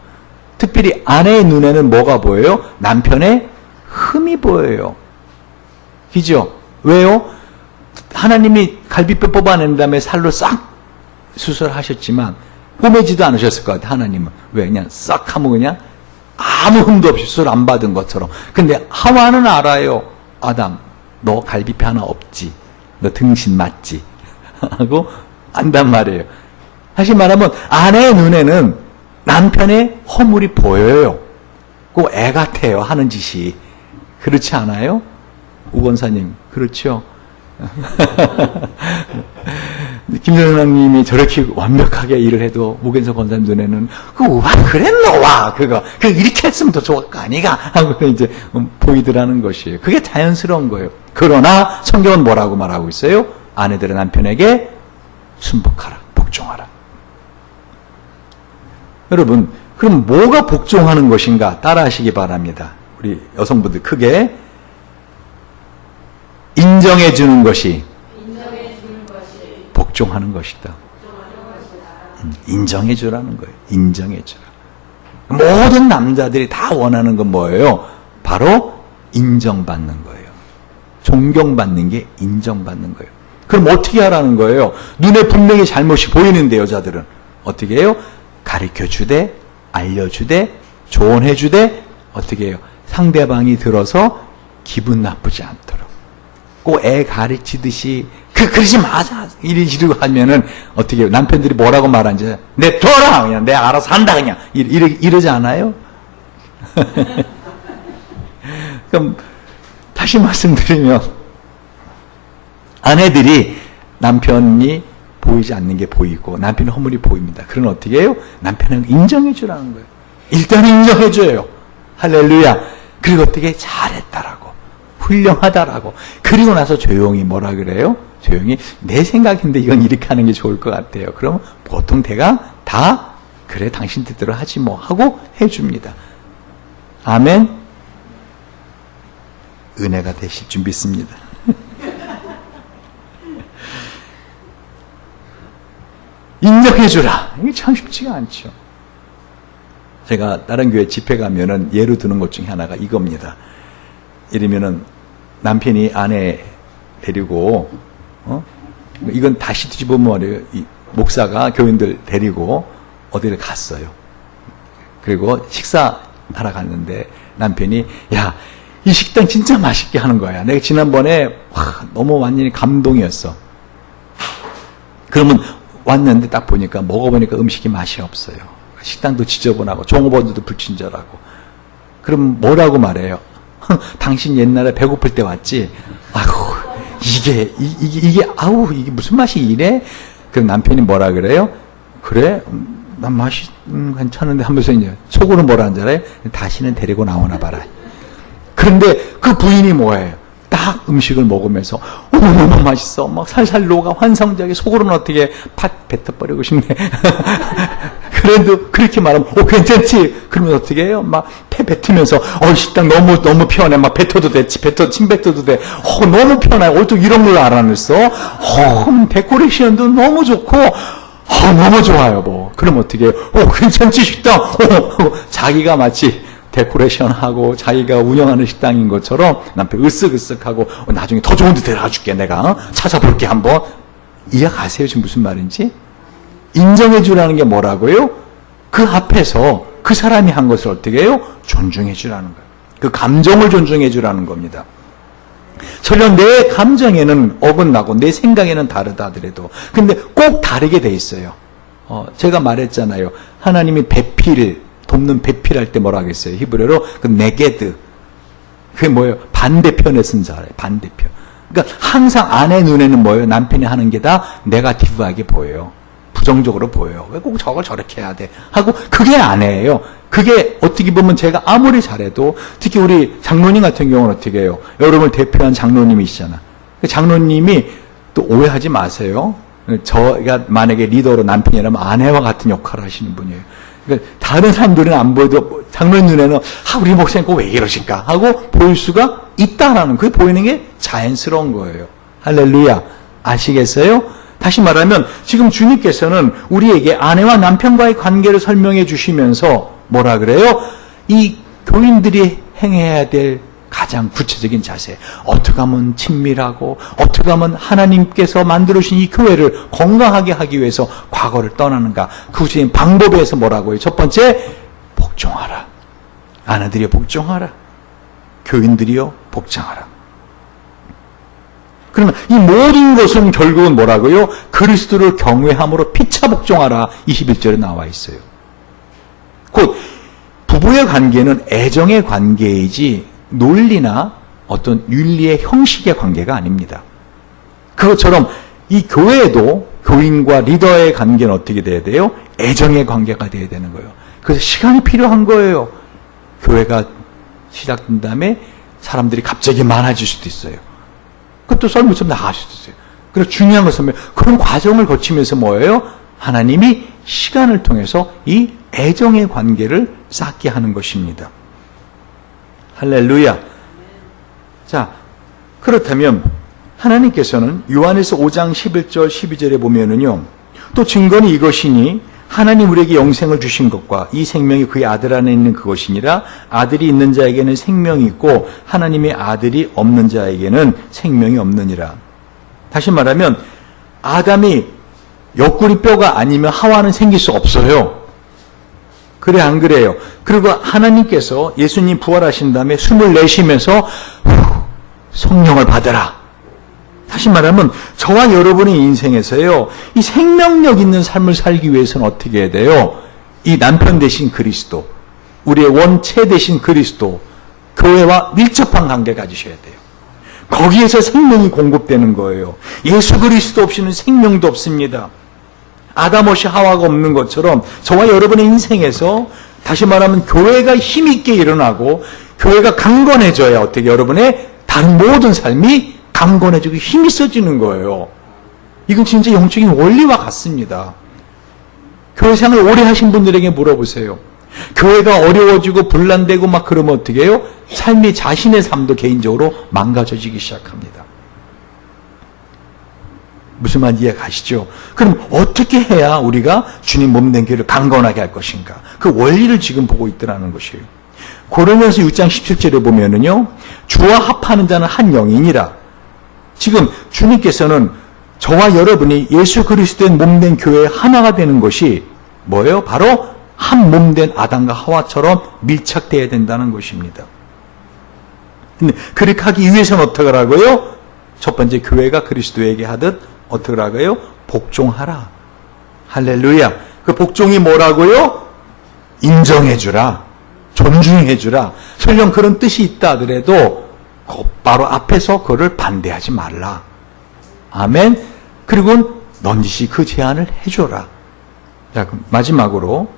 특별히 아내의 눈에는 뭐가 보여요? 남편의 흠이 보여요. 그죠? 왜요? 하나님이 갈비뼈 뽑아낸 다음에 살로 싹 수술하셨지만 꿰매지도 않으셨을 것 같아요. 하나님은. 왜? 그냥 싹 하면 그냥 아무 흠도 없이 수술 안 받은 것처럼. 근데 하와는 알아요. 아담, 너 갈비뼈 하나 없지? 너 등신 맞지? 하고 안단 말이에요. 다시 말하면 아내의 눈에는 남편의 허물이 보여요. 꼭 애 같아요. 하는 짓이. 그렇지 않아요? 우 권사님, 그렇죠? 김선생님이 저렇게 완벽하게 일을 해도 우gen서 권사님 눈에는 와 그랬노 와 그거 이렇게 했으면 더 좋을 거 아니가 하고 이제 보이더라는 것이에요. 그게 자연스러운 거예요. 그러나 성경은 뭐라고 말하고 있어요? 아내들의 남편에게 순복하라, 복종하라. 여러분, 그럼 뭐가 복종하는 것인가 따라하시기 바랍니다. 우리 여성분들 크게 인정해 주는 것이 복종하는 것이다. 인정해 주라는 거예요. 인정해 주라. 모든 남자들이 다 원하는 건 뭐예요? 바로 인정받는 거예요. 존경받는 게 인정받는 거예요. 그럼 어떻게 하라는 거예요? 눈에 분명히 잘못이 보이는데 여자들은 어떻게 해요? 가르쳐 주되, 알려주되, 조언해 주되, 어떻게 해요? 상대방이 들어서 기분 나쁘지 않도록. 꼭 애 가르치듯이 그러지 마자 이러시려고 하면은 어떻게 해요? 남편들이 뭐라고 말하는지 냅둬라 그냥 내가 알아서 한다 그냥 이러지 않아요? 그럼 다시 말씀드리면 아내들이 남편이 보이지 않는 게 보이고 남편의 허물이 보입니다. 그럼 어떻게 해요? 남편을 인정해 주라는 거예요. 일단 인정해 줘요. 할렐루야. 그리고 어떻게 잘했다라고 훌륭하다라고. 그리고 나서 조용히 뭐라 그래요? 조용히 내 생각인데 이건 이렇게 하는 게 좋을 것 같아요. 그럼 보통 대가 다 그래 당신 뜻대로 하지 뭐 하고 해줍니다. 아멘. 은혜가 되실 줄 믿습니다. 인정해주라. 이게 참 쉽지가 않죠. 제가 다른 교회 집회 가면은 예로 드는 것 중에 하나가 이겁니다. 이러면은 남편이 아내 데리고, 이건 다시 뒤집으면 말이에요. 이 목사가 교인들 데리고 어디를 갔어요. 그리고 식사하러 갔는데 남편이, 야, 이 식당 진짜 맛있게 하는 거야. 내가 지난번에, 너무 완전히 감동이었어. 그러면 왔는데 딱 보니까 먹어보니까 음식이 맛이 없어요. 식당도 지저분하고 종업원들도 불친절하고. 그럼 뭐라고 말해요? 당신 옛날에 배고플 때 왔지? 아우 이게 아우 이게 무슨 맛이 이래? 그럼 남편이 뭐라 그래요? 그래? 난 맛이 괜찮은데 하면서 이제 속으로 뭐라 하는 줄 알아요? 다시는 데리고 나오나 봐라. 그런데 그 부인이 뭐예요? 딱 음식을 먹으면서 너무 맛있어. 막 살살 녹아 환상적이게 속으로는 어떻게 팥 뱉어버리고 싶네. 그래도 그렇게 말하면 괜찮지? 그러면 어떻게 해요? 막 폐 뱉으면서 식당 너무 편해. 막 뱉어도 돼. 침 뱉어도 돼. 너무 편해. 어떻게 이런 걸 알아냈어? 데코레이션도 너무 좋고 너무 좋아요. 뭐 그럼 어떻게 해요? 괜찮지 식당? 자기가 마치 데코레이션하고 자기가 운영하는 식당인 것처럼 남편 으쓱으쓱하고 나중에 더 좋은 데 데려가 줄게 내가 찾아볼게 한번. 이해가세요 지금 무슨 말인지? 인정해 주라는 게 뭐라고요? 그 앞에서 그 사람이 한 것을 어떻게 해요? 존중해 주라는 거예요. 그 감정을 존중해 주라는 겁니다. 설령 내 감정에는 어긋나고 내 생각에는 다르다 하더라도 근데 꼭 다르게 돼 있어요. 제가 말했잖아요. 하나님이 돕는 배필할 때 뭐라 하겠어요? 히브리어로 그 네게드. 그게 뭐예요? 반대편에 쓴 자예요. 반대편. 그러니까 항상 아내 눈에는 뭐예요? 남편이 하는 게 다 네거티브하게 보여요. 부정적으로 보여요. 왜 꼭 저걸 저렇게 해야 돼? 하고 그게 아내예요. 그게 어떻게 보면 제가 아무리 잘해도 특히 우리 장로님 같은 경우는 어떻게 해요? 여러분을 대표한 장로님이시잖아. 장로님이 또 오해하지 마세요. 저가 만약에 리더로 남편이라면 아내와 같은 역할을 하시는 분이에요. 그러니까 다른 사람들은 안 보여도 장로님 눈에는 우리 목사님 꼭 왜 이러실까 하고 보일 수가 있다라는 그게 보이는 게 자연스러운 거예요. 할렐루야. 아시겠어요? 다시 말하면 지금 주님께서는 우리에게 아내와 남편과의 관계를 설명해 주시면서 뭐라 그래요? 이 교인들이 행해야 될 가장 구체적인 자세. 어떻게 하면 친밀하고 어떻게 하면 하나님께서 만들어주신 이 교회를 건강하게 하기 위해서 과거를 떠나는가. 그 구체적인 방법에 대해서 뭐라고 해요? 첫 번째, 복종하라. 아내들이여 복종하라. 교인들이여 복종하라. 그러면 이 모든 것은 결국은 뭐라고요? 그리스도를 경외함으로 피차 복종하라. 21절에 나와 있어요. 곧 부부의 관계는 애정의 관계이지 논리나 어떤 윤리의 형식의 관계가 아닙니다. 그것처럼 이 교회에도 교인과 리더의 관계는 어떻게 돼야 돼요? 애정의 관계가 돼야 되는 거예요. 그래서 시간이 필요한 거예요. 교회가 시작된 다음에 사람들이 갑자기 많아질 수도 있어요. 그것도 썰물처럼 나갈 수도 있어요. 그래서 중요한 것은 그런 과정을 거치면서 뭐예요? 하나님이 시간을 통해서 이 애정의 관계를 쌓게 하는 것입니다. 할렐루야. 자, 그렇다면 하나님께서는 요한에서 5장 11절 12절에 보면은요. 또 증거는 이것이니 하나님 우리에게 영생을 주신 것과 이 생명이 그의 아들 안에 있는 그것이니라. 아들이 있는 자에게는 생명이 있고 하나님의 아들이 없는 자에게는 생명이 없느니라. 다시 말하면 아담이 옆구리뼈가 아니면 하와는 생길 수 없어요. 그래 안 그래요? 그리고 하나님께서 예수님 부활하신 다음에 숨을 내쉬면서 성령을 받으라. 다시 말하면 저와 여러분의 인생에서요. 이 생명력 있는 삶을 살기 위해서는 어떻게 해야 돼요? 이 남편 대신 그리스도, 우리의 원체 대신 그리스도, 교회와 밀접한 관계 가지셔야 돼요. 거기에서 생명이 공급되는 거예요. 예수 그리스도 없이는 생명도 없습니다. 아담 없이 하와가 없는 것처럼 저와 여러분의 인생에서 다시 말하면 교회가 힘있게 일어나고 교회가 강건해져야 어떻게 여러분의 다른 모든 삶이 강건해지고 힘이 써지는 거예요. 이건 진짜 영적인 원리와 같습니다. 교회 생활 오래 하신 분들에게 물어보세요. 교회가 어려워지고 분란되고 막 그러면 어떻게 해요? 삶이 자신의 삶도 개인적으로 망가져지기 시작합니다. 무슨 말 이해가시죠? 그럼 어떻게 해야 우리가 주님 몸된 교회를 강건하게 할 것인가? 그 원리를 지금 보고 있더라는 것이에요. 고린도전서 6장 17절에 보면은요. 주와 합하는 자는 한 영이니라. 지금 주님께서는 저와 여러분이 예수 그리스도의 몸된 교회의 하나가 되는 것이 뭐예요? 바로 한 몸된 아담과 하와처럼 밀착되어야 된다는 것입니다. 근데 그렇게 하기 위해서는 어떻게 하라고요? 첫 번째 교회가 그리스도에게 하듯 어떻게 하라고요? 복종하라. 할렐루야. 그 복종이 뭐라고요? 인정해주라. 존중해주라. 설령 그런 뜻이 있다 하더라도 곧바로 앞에서 그를 반대하지 말라. 아멘. 그리고 넌지시 그 제안을 해줘라. 자, 그럼 마지막으로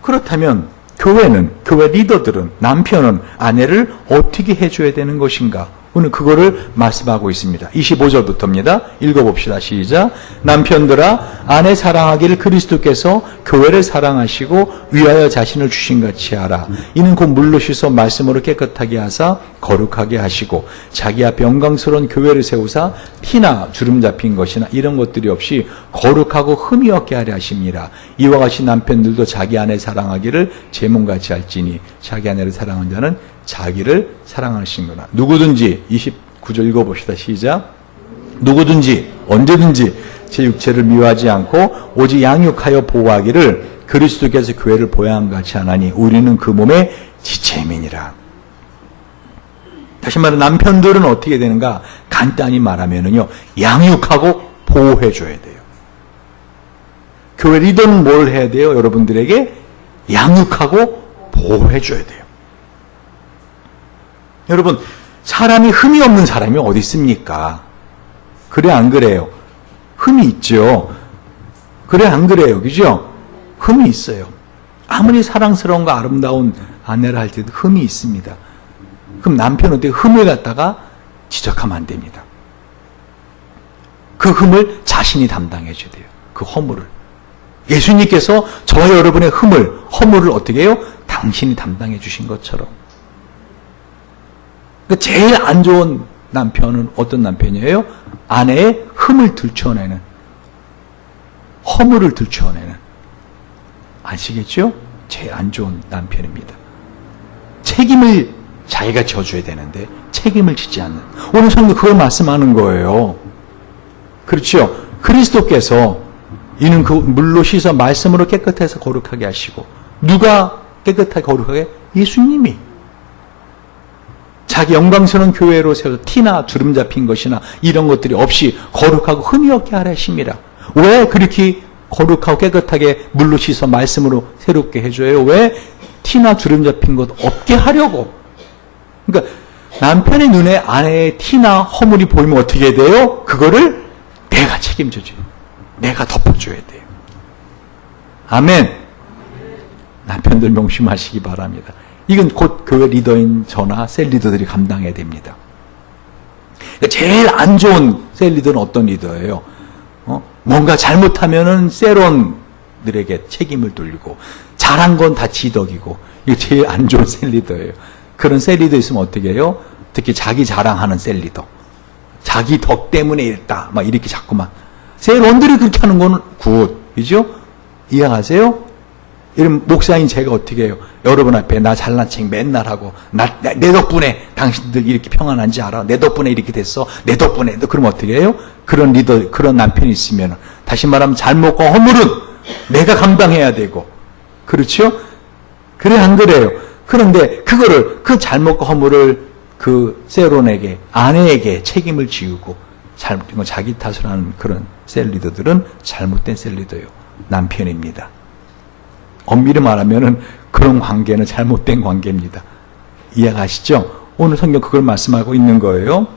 그렇다면 교회는, 교회 리더들은, 남편은 아내를 어떻게 해줘야 되는 것인가? 오늘 그거를 말씀하고 있습니다. 25절부터입니다. 읽어봅시다. 시작. 남편들아 아내 사랑하기를 그리스도께서 교회를 사랑하시고 위하여 자신을 주신 같이 하라. 이는 곧 물로 씻어 말씀으로 깨끗하게 하사 거룩하게 하시고 자기 앞에 영광스러운 교회를 세우사 피나 주름 잡힌 것이나 이런 것들이 없이 거룩하고 흠이 없게 하려 하심이라. 이와 같이 남편들도 자기 아내 사랑하기를 제 몸같이 할지니 자기 아내를 사랑하는 자는 자기를 사랑하시는구나. 누구든지 29절 읽어봅시다. 시작. 누구든지 언제든지 제 육체를 미워하지 않고 오직 양육하여 보호하기를 그리스도께서 교회를 보양같이 하나니 우리는 그 몸의 지체민이라. 다시 말해 남편들은 어떻게 되는가? 간단히 말하면은요. 양육하고 보호해줘야 돼요. 교회 리더는 뭘 해야 돼요? 여러분들에게 양육하고 보호해줘야 돼요. 여러분, 사람이 흠이 없는 사람이 어디 있습니까? 그래 안 그래요? 흠이 있죠. 그래 안 그래요? 그죠? 흠이 있어요. 아무리 사랑스러운가 아름다운 아내를 할 때도 흠이 있습니다. 그럼 남편은 어떻게 흠을 갖다가 지적하면 안 됩니다. 그 흠을 자신이 담당해 줘야 돼요. 그 허물을. 예수님께서 저와 여러분의 허물을 어떻게 해요? 당신이 담당해 주신 것처럼. 제일 안 좋은 남편은 어떤 남편이에요? 아내의 흠을 들춰내는, 허물을 들춰내는. 아시겠죠? 제일 안 좋은 남편입니다. 책임을 자기가 져줘야 되는데 책임을 지지 않는. 오늘 성도 그걸 말씀하는 거예요. 그렇죠? 그리스도께서 이는 그 물로 씻어 말씀으로 깨끗해서 거룩하게 하시고 누가 깨끗하게 거룩하게? 예수님이. 자기 영광스러운 교회로 세워서 티나 주름 잡힌 것이나 이런 것들이 없이 거룩하고 흠이 없게 하라 하십니다. 왜 그렇게 거룩하고 깨끗하게 물로 씻어 말씀으로 새롭게 해줘요? 왜? 티나 주름 잡힌 것 없게 하려고. 그러니까 남편의 눈에 아내의 티나 허물이 보이면 어떻게 돼요? 그거를 내가 책임져줘요. 내가 덮어줘야 돼요. 아멘. 남편들 명심하시기 바랍니다. 이건 곧 교회 리더인 저나 셀 리더들이 감당해야 됩니다. 그러니까 제일 안 좋은 셀 리더는 어떤 리더예요? 뭔가 잘못하면은 셀원들에게 책임을 돌리고 잘한 건 다 지덕이고 이게 제일 안 좋은 셀 리더예요. 그런 셀 리더 있으면 어떻게 해요? 특히 자기 자랑하는 셀 리더. 자기 덕 때문에 이랬다. 막 이렇게 자꾸만. 셀원들이 그렇게 하는 거는 굿. 그죠? 이해하세요? 이런 목사인 제가 어떻게 해요? 여러분 앞에 나 잘난 척 맨날 하고 내 덕분에 당신들 이렇게 평안한지 알아? 내 덕분에 이렇게 됐어? 내 덕분에. 그럼 어떻게 해요? 그런 리더, 그런 남편이 있으면 다시 말하면 잘못과 허물은 내가 감당해야 되고 그렇죠? 그래 안 그래요? 그런데 그거를 그 잘못과 허물을 그 셀론에게 아내에게 책임을 지우고 자기 탓을 하는 그런 셀 리더들은 잘못된 셀 리더예요. 남편입니다. 엄밀히 말하면은 그런 관계는 잘못된 관계입니다. 이해가시죠? 오늘 성경 그걸 말씀하고 있는 거예요.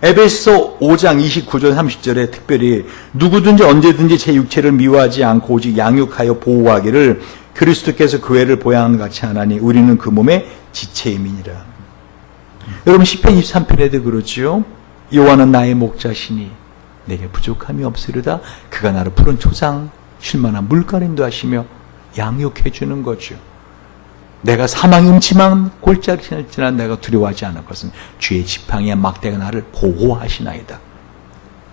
에베소 5장 29절 30절에 특별히 누구든지 언제든지 제 육체를 미워하지 않고 오직 양육하여 보호하기를 그리스도께서 교회를 보양한 같이 하나니 우리는 그 몸의 지체임이니라. 여러분 시편 23편에도 그렇지요. 여호와는 나의 목자시니 내게 부족함이 없으리다. 그가 나를 푸른 초장 쉴만한 물가림도 하시며 양육해 주는 거죠. 내가 사망의 음침한 골짜기를 지날지라 내가 두려워하지 않을 것은 주의 지팡이와 막대가 나를 보호하시나이다.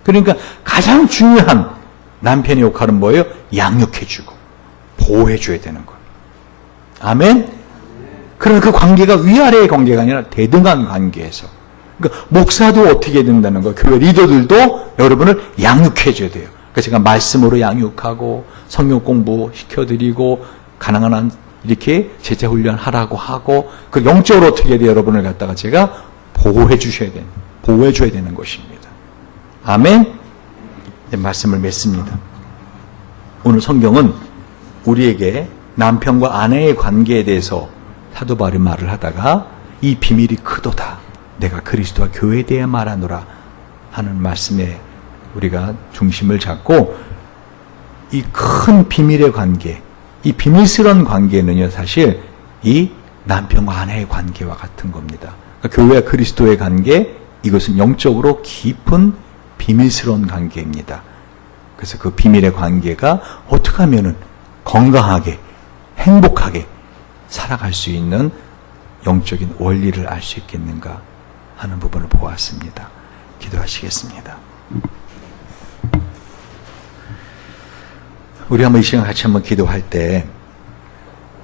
그러니까 가장 중요한 남편의 역할은 뭐예요? 양육해 주고 보호해 줘야 되는 거예요. 아멘? 그러나 그 관계가 위아래의 관계가 아니라 대등한 관계에서. 그러니까 목사도 어떻게 해야 된다는 거예요? 교회 리더들도 여러분을 양육해 줘야 돼요. 그러니까 제가 말씀으로 양육하고 성경 공부 시켜드리고 가능한 한 이렇게 제자 훈련 하라고 하고 그 영적으로 어떻게 해야 돼요? 여러분을 갖다가 제가 보호해 줘야 되는 것입니다. 아멘? 네, 말씀을 맺습니다. 오늘 성경은 우리에게 남편과 아내의 관계에 대해서 사도 바울이 말을 하다가 이 비밀이 크도다. 내가 그리스도와 교회에 대해 말하노라 하는 말씀에 우리가 중심을 잡고 이 큰 비밀의 관계, 이 비밀스러운 관계는요, 사실 이 남편과 아내의 관계와 같은 겁니다. 그러니까 교회와 그리스도의 관계, 이것은 영적으로 깊은 비밀스러운 관계입니다. 그래서 그 비밀의 관계가 어떻게 하면은 건강하게, 행복하게 살아갈 수 있는 영적인 원리를 알 수 있겠는가 하는 부분을 보았습니다. 기도하시겠습니다. 우리 한번 이 시간 같이 한번 기도할 때